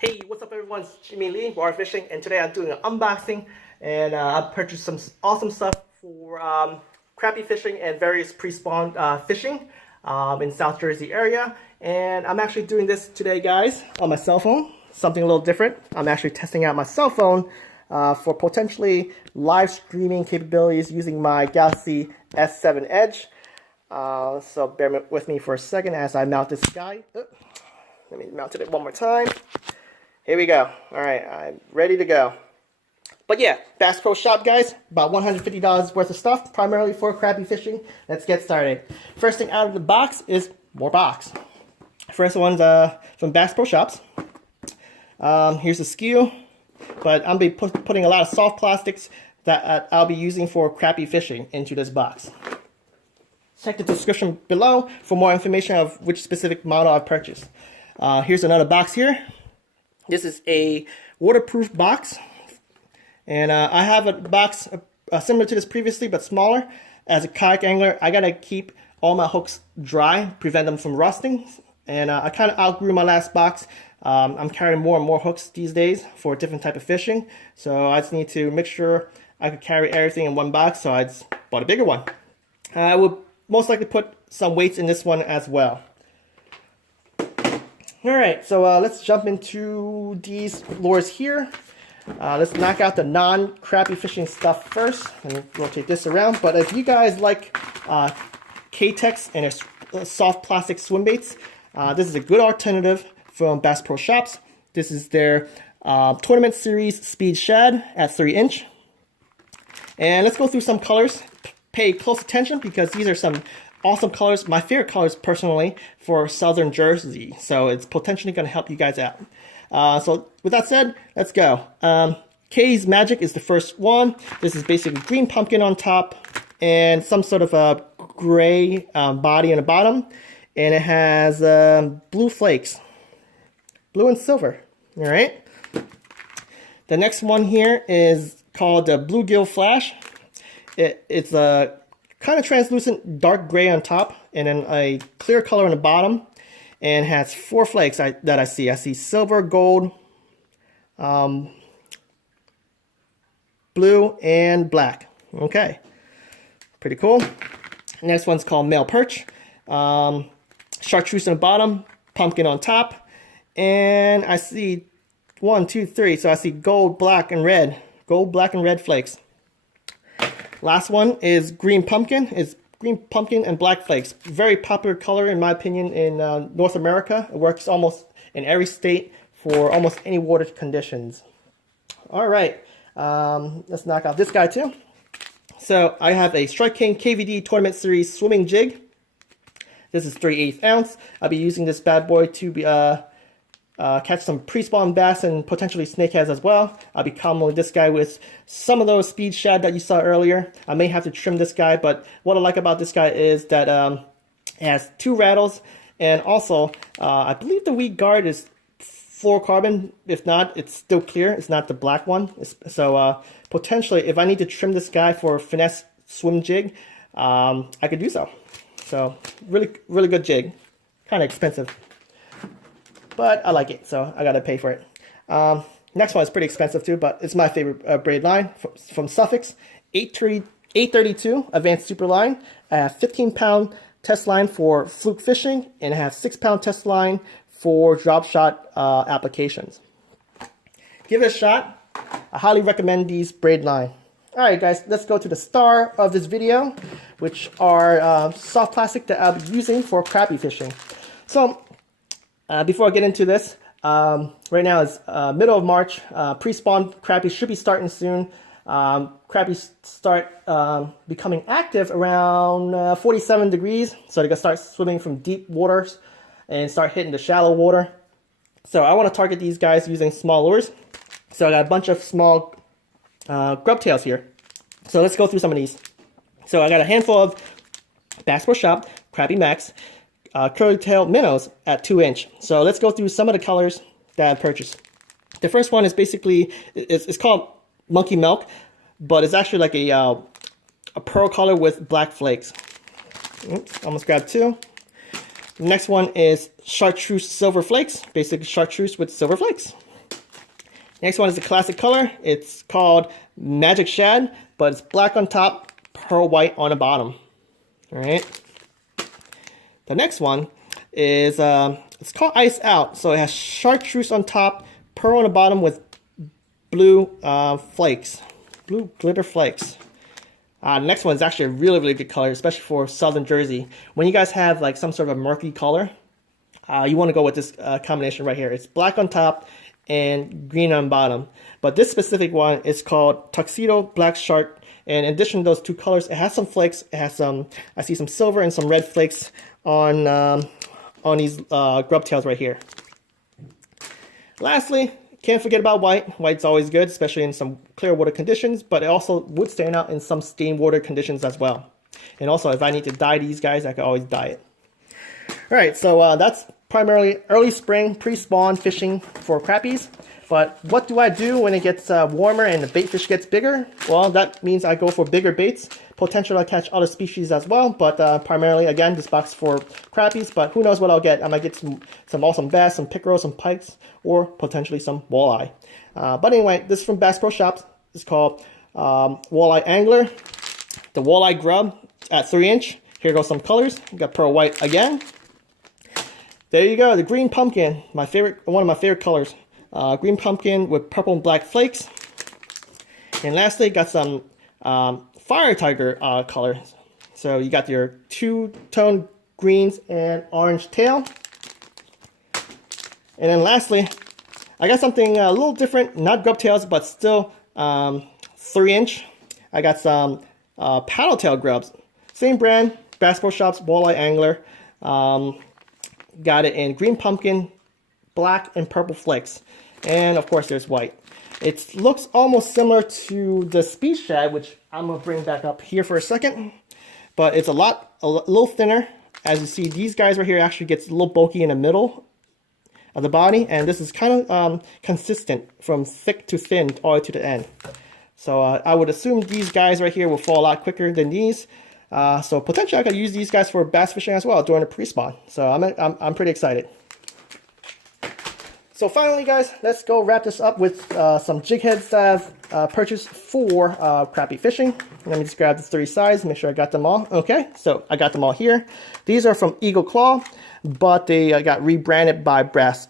Hey, what's up everyone? It's Jimmy Lee, Water Fishing, and today I'm doing an unboxing, and I've purchased some awesome stuff for crappie fishing and various pre-spawn fishing in South Jersey area. And I'm actually doing this today, guys, on my cell phone, something a little different. I'm actually testing out my cell phone for potentially live streaming capabilities using my Galaxy S7 Edge. So bear with me for a second as I mount this guy. Let me mount it one more time. Here we go. All right, I'm ready to go. But yeah, Bass Pro Shop, guys. About $150 worth of stuff, primarily for crappie fishing. Let's get started. First thing out of the box is more box. First one's from Bass Pro Shops. Here's the skew, but I'm be putting a lot of soft plastics that I'll be using for crappie fishing into this box. Check the description below for more information of which specific model I've purchased. Here's another box here. This is a waterproof box, and I have a box similar to this previously, but smaller. As a kayak angler, I gotta keep all my hooks dry, prevent them from rusting, and I kind of outgrew my last box. I'm carrying more and more hooks these days for a different type of fishing, so I just need to make sure I could carry everything in one box, so I just bought a bigger one. I will most likely put some weights in this one as well. Alright, so let's jump into these lures here. Let's knock out the non-crappie fishing stuff first. Let me rotate this around. But if you guys like K-Tex and soft plastic swim baits, this is a good alternative from Bass Pro Shops. This is their Tournament Series Speedshed at 3-inch. And let's go through some colors. Pay close attention because these are some awesome colors, my favorite colors personally for Southern Jersey, so it's potentially going to help you guys out. So with that said, let's go. K's Magic is the first one. This is basically green pumpkin on top and some sort of a gray body on the bottom, and it has blue flakes, blue and silver. All right. The next one here is called the Bluegill Flash. It's a kind of translucent dark gray on top and then a clear color on the bottom, and has 4 flakes that I see. I see silver, gold, blue, and black. Okay, pretty cool. Next one's called Male Perch. Chartreuse on the bottom, pumpkin on top, and I see 1, 2, 3. So I see gold, black, and red. Gold, black, and red flakes. Last one is green pumpkin. It's green pumpkin and black flakes. Very popular color in my opinion in North America. It works almost in every state for almost any water conditions. All right, let's knock out this guy too. So I have a Strike King KVD Tournament Series Swimming Jig. This is 3/8 ounce. I'll be using this bad boy to be catch some pre-spawn bass and potentially snakeheads as well. I'll be comboing this guy with some of those Speedshed that you saw earlier. I may have to trim this guy, but what I like about this guy is that it has 2 rattles, and also I believe the weed guard is fluorocarbon. If not, it's still clear. It's not the black one. So potentially, if I need to trim this guy for a finesse swim jig, I could do so. So really good jig. Kind of expensive, but I like it, so I gotta pay for it. Next one is pretty expensive too, but it's my favorite braid line from Suffolks. 832 Advanced Super Line. I have 15-pound test line for fluke fishing, and I have 6-pound test line for drop shot applications. Give it a shot. I highly recommend these braid line. Alright guys, let's go to the star of this video, which are soft plastic that I'll be using for crappie fishing. So before I get into this, right now is middle of March. Pre-spawn crappie should be starting soon. Crappies start becoming active around 47 degrees. So they're going to start swimming from deep waters and start hitting the shallow water. So I want to target these guys using small lures. So I got a bunch of small grub tails here. So let's go through some of these. So I got a handful of Bass Pro Shop Crappie Maxx curly tail minnows at 2-inch. So let's go through some of the colors that I purchased. The first one is basically, it's called Monkey Milk, but it's actually like a pearl color with black flakes. Oops, almost grabbed 2. The next one is chartreuse silver flakes, basically chartreuse with silver flakes. Next one is the classic color. It's called Magic Shad, but it's black on top, pearl white on the bottom. All right. The next one is it's called Ice Out. So it has chartreuse on top, pearl on the bottom with blue flakes, blue glitter flakes. The next one is actually a really, really good color, especially for Southern Jersey. When you guys have like some sort of a murky color, you want to go with this combination right here. It's black on top and green on bottom. But this specific one is called Tuxedo Black Shark. And in addition to those two colors, it has some flakes. It has some, I see some silver and some red flakes on these grub tails right here. Lastly, can't forget about white. White's always good, especially in some clear water conditions, but it also would stand out in some stained water conditions as well. And also, if I need to dye these guys, I can always dye it. All right, so that's primarily early spring pre-spawn fishing for crappies. But what do I do when it gets warmer and the bait fish gets bigger? Well, that means I go for bigger baits. Potentially I catch other species as well, but primarily, again, this box for crappies, but who knows what I'll get. I might get some awesome bass, some pickerel, some pikes, or potentially some walleye. But anyway, this is from Bass Pro Shops. It's called Walleye Angler. The Walleye Grub at 3-inch. Here goes some colors. We got pearl white again. There you go, the green pumpkin, my favorite, one of my favorite colors. Green pumpkin with purple and black flakes. And lastly, got some fire tiger color. So you got your two-tone greens and orange tail. And then lastly, I got something a little different, not grub tails, but still 3-inch. I got some paddle tail grubs. Same brand, Bass Pro Shops, Walleye Angler. Got it in green pumpkin, black and purple flakes. And of course there's white. It looks almost similar to the Speedshed, which I'm going to bring back up here for a second. But it's a little thinner. As you see, these guys right here actually gets a little bulky in the middle of the body. And this is kind of consistent from thick to thin all the way to the end. So I would assume these guys right here will fall a lot quicker than these. So potentially I could use these guys for bass fishing as well during the pre-spawn. So I'm pretty excited. So finally, guys, let's go wrap this up with some jig heads that I've purchased for crappie fishing. Let me just grab the 3 sides, make sure I got them all. Okay, so I got them all here. These are from Eagle Claw, but they got rebranded by Bass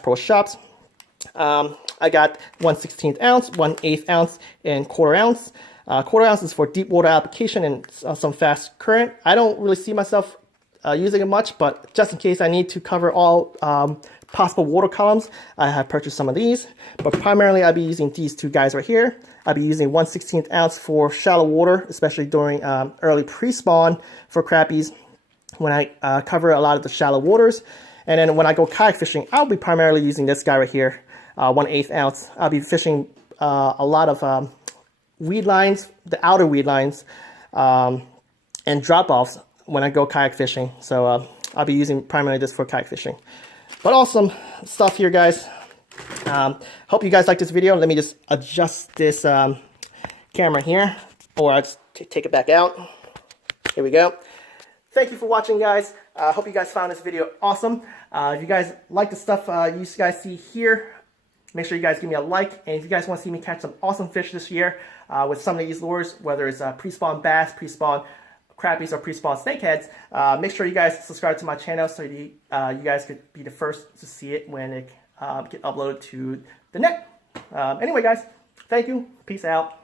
Pro Shops. I got 1/16 ounce, 1/8 ounce, and 1/4 ounce. 1/4 ounce is for deep water application and some fast current. I don't really see myself using it much, but just in case I need to cover all possible water columns, I have purchased some of these. But primarily I'll be using these 2 guys right here. I'll be using 1/16 ounce for shallow water, especially during early pre-spawn for crappies when I cover a lot of the shallow waters. And then when I go kayak fishing, I'll be primarily using this guy right here, 1/8 ounce. I'll be fishing a lot of weed lines, the outer weed lines, and drop-offs when I go kayak fishing. So I'll be using primarily this for kayak fishing. But awesome stuff here, guys. Hope you guys like this video. Let me just adjust this camera here, or I'll just take it back out. Here we go. Thank you for watching, guys. I hope you guys found this video awesome. If you guys like the stuff you guys see here, make sure you guys give me a like. And if you guys want to see me catch some awesome fish this year with some of these lures, whether it's pre-spawn bass, pre-spawn crappies, or pre-spawn snakeheads, make sure you guys subscribe to my channel so you guys could be the first to see it when it get uploaded to the net. Anyway, guys, thank you. Peace out.